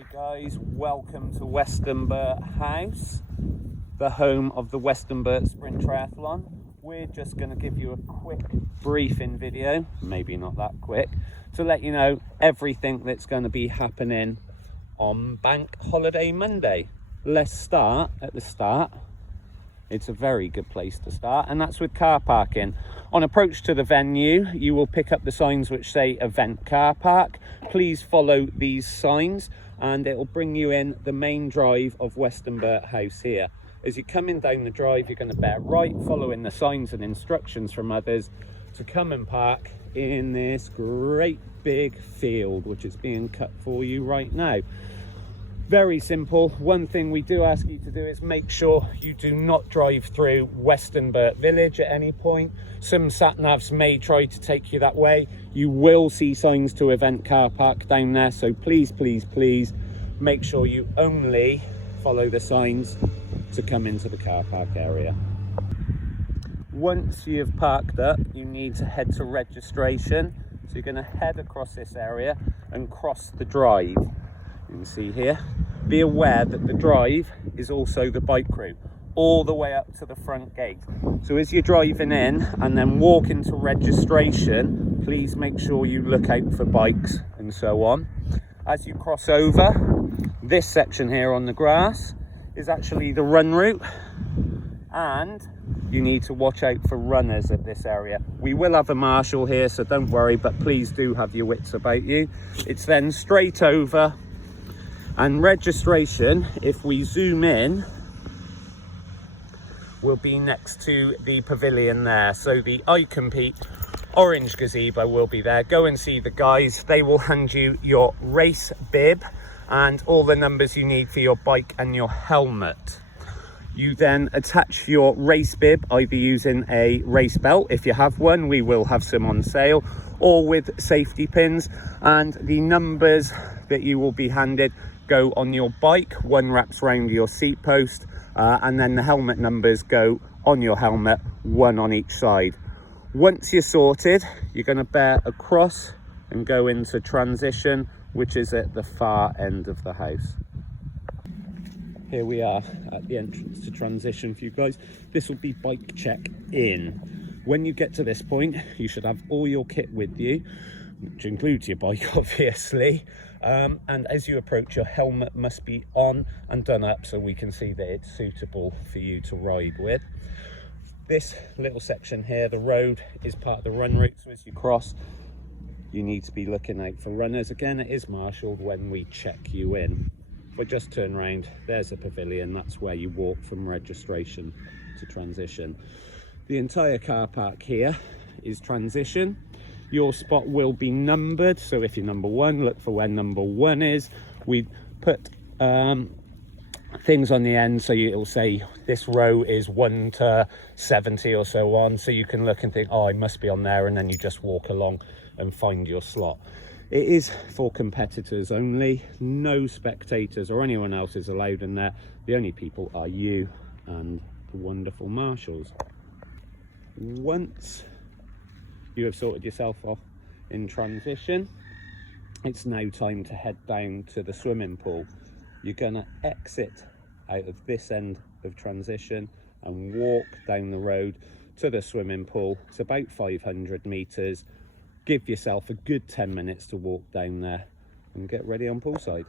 Hi guys, welcome to Westonbirt House, the home of the Westonbirt Sprint Triathlon. We're just going to give you a quick briefing video, maybe not that quick, to let you know everything that's going to be happening on Bank Holiday Monday. Let's start at the start. It's a very good place to start, and that's with car parking. On approach to the venue, you will pick up the signs which say event car park. Please follow these signs and it will bring you in the main drive of Westonbirt House here. As you're coming down the drive, you're going to bear right, following the signs and instructions from others to come and park in this great big field which is being cut for you right now. Very simple. One thing we do ask you to do is make sure you do not drive through Westonbirt Village at any point. Some sat-navs may try to take you that way. You will see signs to event car park down there, so please make sure you only follow the signs to come into the car park area. Once you've parked up, you need to head to registration. So you're going to head across this area and cross the drive. You can see here. Be aware that the drive is also the bike route all the way up to the front gate. So as you're driving in and then walk into registration, please make sure you look out for bikes and so on. As you cross over, this section here on the grass is actually the run route, and you need to watch out for runners at this area. We will have a marshal here, so don't worry, but please do have your wits about you. It's then straight over. And registration, if we zoom in, will be next to the pavilion there. So the I Compete orange gazebo will be there. Go and see the guys. They will hand you your race bib and all the numbers you need for your bike and your helmet. You then attach your race bib either using a race belt, if you have one, we will have some on sale, or with safety pins, and the numbers that you will be handed go on your bike. One wraps around your seat post, and then the helmet numbers go on your helmet, one on each side. Once you're sorted, you're going to bear across and go into transition, which is at the far end of the house. Here we are at the entrance to transition for you guys. This will be bike check in. When you get to this point, you should have all your kit with you, which includes your bike obviously, and as you approach, your helmet must be on and done up so we can see that it's suitable for you to ride with. This little section here, the road, is part of the run route, so as you cross you need to be looking out for runners. Again, it is marshalled when we check you in. If I just turn around, there's a pavilion. That's where you walk from registration to transition. The entire car park here is transition. Your spot will be numbered, so if you're number one, look for where number one is. We put things on the end, so it'll say this row is 1 to 70 or so on, so you can look and think, oh, I must be on there, and then you just walk along and find your slot. It is for competitors only. No spectators or anyone else is allowed in there. The only people are you and the wonderful marshals. Once you have sorted yourself off in transition, it's now time to head down to the swimming pool. You're going to exit out of this end of transition and walk down the road to the swimming pool. It's about 500 meters. Give yourself a good 10 minutes to walk down there and get ready on poolside.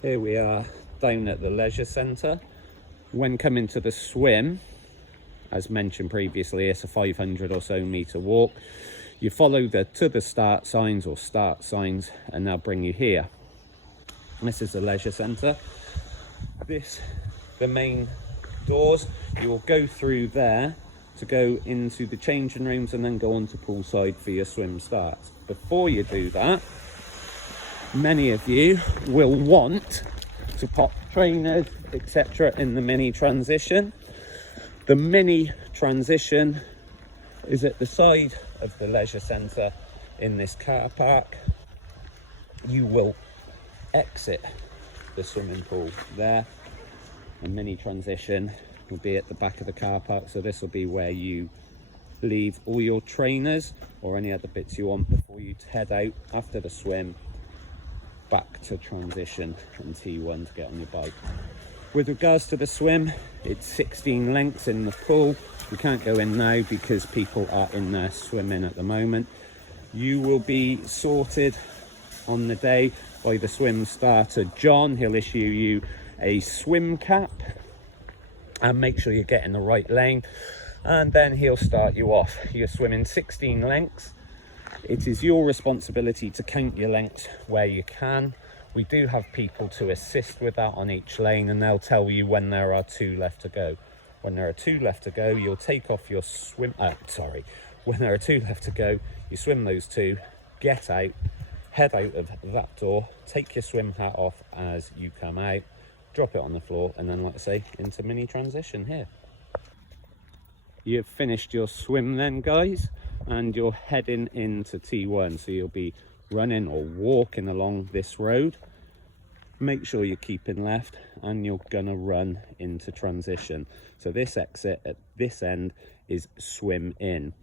Here we are down at the leisure centre. When coming to the swim, as mentioned previously, it's a 500 or so metre walk. You follow the to the start signs or start signs and they'll bring you here. This is the leisure centre. The main doors, you will go through there to go into the changing rooms and then go on to poolside for your swim starts. Before you do that, many of you will want to pop trainers, etc. in the mini transition. The mini transition is at the side of the leisure centre in this car park. You will exit the swimming pool there. A mini transition will be at the back of the car park, so this will be where you leave all your trainers or any other bits you want before you head out after the swim back to transition and T1 to get on your bike. With regards to the swim, it's 16 lengths in the pool. We can't go in now because people are in there swimming at the moment. You will be sorted on the day by the swim starter, John. He'll issue you a swim cap and make sure you get in the right lane, and then he'll start you off. You're swimming 16 lengths. It is your responsibility to count your lengths where you can. We do have people to assist with that on each lane, and they'll tell you when there are 2 left to go. When there are 2 left to go, you'll take off your swim, when there are 2 left to go, you swim those 2, get out, head out of that door, take your swim hat off as you come out, drop it on the floor, and then, like I say, into mini transition here. You've finished your swim then, guys, and you're heading into T1, so you'll be running or walking along this road. Make sure you're keeping left, and you're gonna run into transition. So this exit at this end is swim in.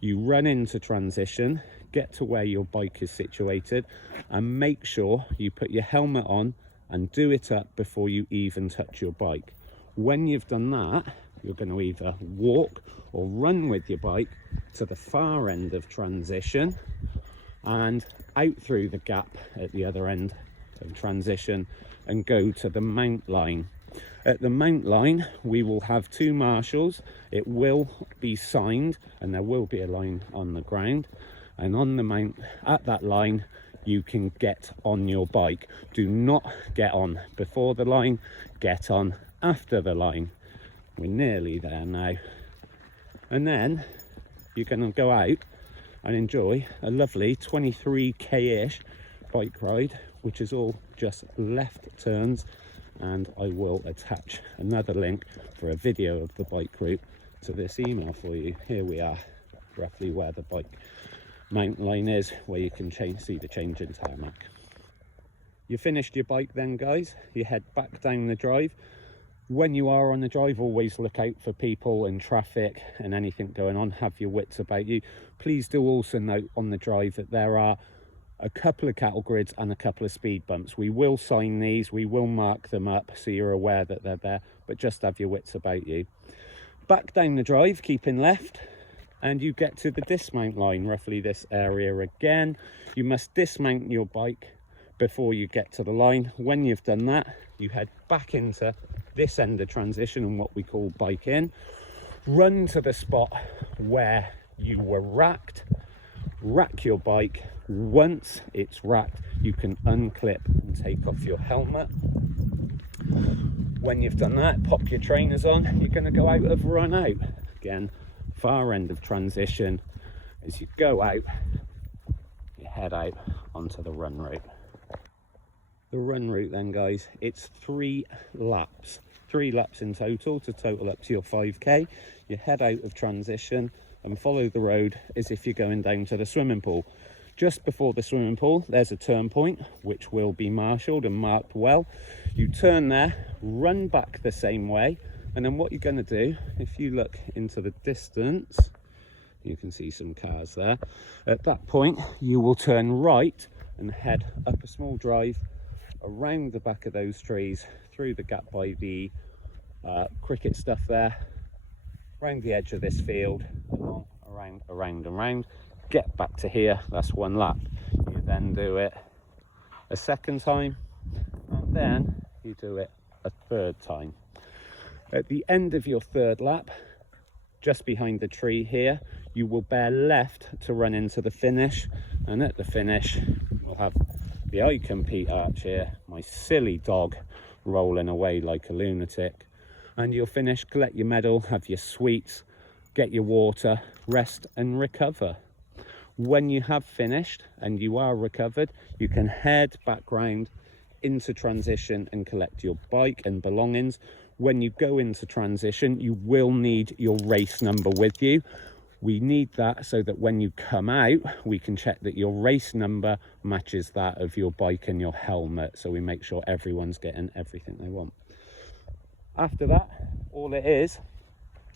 You run into transition, get to where your bike is situated, and make sure you put your helmet on and do it up before you even touch your bike. When you've done that, you're going to either walk or run with your bike to the far end of transition and out through the gap at the other end of transition and go to the mount line. At the mount line, we will have 2 marshals. It will be signed and there will be a line on the ground, and on the mount at that line you can get on your bike. Do not get on before the line, get on after the line. We're nearly there now. And then you're going to go out and enjoy a lovely 23k-ish bike ride, which is all just left turns, and I will attach another link for a video of the bike route to this email for you. Here we are, roughly where the bike mount line is, where you can see the change in tarmac. You finished your bike then, guys, you head back down the drive. When you are on the drive, always look out for people and traffic and anything going on. Have your wits about you. Please do also note on the drive that there are a couple of cattle grids and a couple of speed bumps. We will sign these, we will mark them up so you're aware that they're there, but just have your wits about you. Back down the drive, keeping left, and you get to the dismount line, roughly this area again. You must dismount your bike before you get to the line. When you've done that, you head back into this end of transition and what we call bike in. Run to the spot where you were racked, rack your bike. Once it's racked, you can unclip and take off your helmet. When you've done that, pop your trainers on. You're going to go out of run out. Again, far end of transition. As you go out, you head out onto the run route. The run route then, guys, it's 3 laps. 3 laps in total to total up to your 5k. You head out of transition and follow the road as if you're going down to the swimming pool. Just before the swimming pool, there's a turn point which will be marshalled and marked well. You turn there, run back the same way, and then what you're going to do, if you look into the distance, you can see some cars there. At that point, you will turn right and head up a small drive around the back of those trees, through the gap by the cricket stuff there, around the edge of this field, along, around and round, get back to here. That's 1 lap. You then do it a second time, and then you do it a third time. At the end of your 3rd lap, just behind the tree here, you will bear left to run into the finish, and at the finish we'll have the I Compete arch here, my silly dog rolling away like a lunatic, and you'll finish, collect your medal, have your sweets, get your water, rest and recover. When you have finished and you are recovered, you can head back round into transition and collect your bike and belongings. When you go into transition, you will need your race number with you. We need that so that when you come out, we can check that your race number matches that of your bike and your helmet, so we make sure everyone's getting everything they want. After that, all it is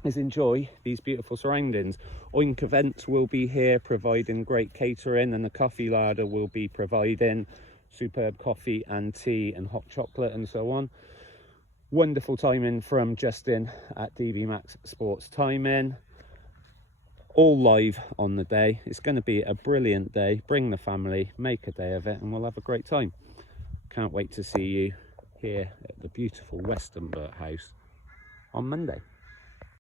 enjoy these beautiful surroundings. Oink Events will be here providing great catering, and the coffee larder will be providing superb coffee and tea and hot chocolate and so on. Wonderful timing from Justin at DB Max Sports Timing. All live on the day. It's going to be a brilliant day. Bring the family, make a day of it, and we'll have a great time. Can't wait to see you here at the beautiful Westonbirt house on Monday.